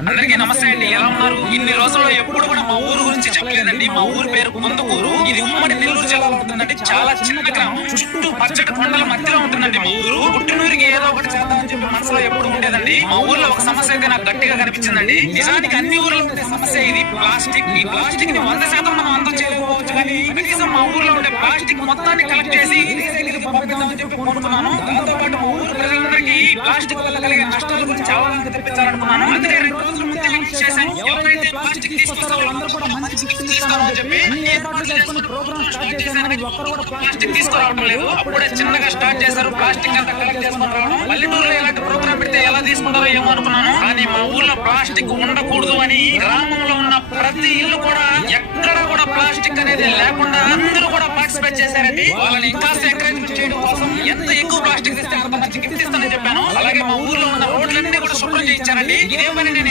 అందరికీ నమస్తే అండి. ఎలా ఉన్నారు? ఇన్ని రోజుల్లో ఎప్పుడు కూడా మా ఊరు గురించి చెప్పలేదండి. మా ఊరు పేరు కుందుకూరు. ఇది ఉమ్మడి నెల్లూరు జిల్లాలో ఉంటుందండి. చాలా చిన్న గ్రామం, చుట్టూ పచ్చటి కొండల మధ్యలో ఉంటుందండి మా ఊరు. పుట్టినూరికి ఏదో ఒకటి చేద్దామని చెప్పి మనసులో ఎప్పుడు ఉండేదండి. మా ఊర్లో ఒక సమస్య అయితే నాకు గట్టిగా కనిపించిందండి. నిజానికి అన్ని ఊర్లో ఉండే సమస్య ఇది ప్లాస్టిక్. ఈ ప్లాస్టిక్ ని 100% మనం అందం చేయకపోవచ్చు, కానీ కనీసం మా ఊర్లో ఉండే ప్లాస్టిక్ మొత్తాన్ని కలెక్ట్ చేసి రీసైకిల్ పంపిద్దామని చెప్పి కోరుతున్నాను. దాంతో పాటు మా ఊరు ప్రజలందరికీ ప్లాస్టిక్ వల్ల కలిగే నష్టాల గురించి అవగాహన తెప్పించాలనుకున్నాను. అందుకే 2 రోజుల ముందే అనౌన్స్ చేశాను. ఎవరైతే ప్లాస్టిక్ తీసుకొస్తారో వాళ్ళందరూ కూడా మంచి గిఫ్ట్ ఇస్తారని చెప్పి అన్ని ఏర్పాట్లు చేసుకుని ప్రోగ్రామ్ స్టార్ట్ చేశాను. ఒక్కరు కూడా ప్లాస్టిక్ తీసుకురావడం లేదు. అప్పుడే చిన్నగా స్టార్ట్ చేశారు. ప్లాస్టిక్ అంతా కలెక్ట్ చేసుకుని రావడం. పల్లెటూరులో ఇలాంటి ప్రోగ్రామ్ పెడితే ఎలా తీసుకుంటారో ఏమో అనుకున్నాను. కానీ మా ఊర్లో ప్లాస్టిక్ ఉండకూడదు అని గ్రామంలో ఉన్న ప్రతి ఇల్లు కూడా ఎక్కడ కూడా ప్లాస్టిక్ అనేది లేకుండా అందరూ కూడా పార్టిసిపేట్ చేశారండి. వాళ్ళని ఇంకా ఎంకరేజ్మెంట్ చేయడం కోసం ఎంత ఎక్కువ ప్లాస్టిక్ ఇస్తే అంత మంచి గిఫ్ట్ ఇస్తానని చెప్పాను. అలాగే మా ఊర్లో ఉన్న రోడ్లన్నీ కూడా శుభ్రం చేయించారండి. ఇదే పని నేను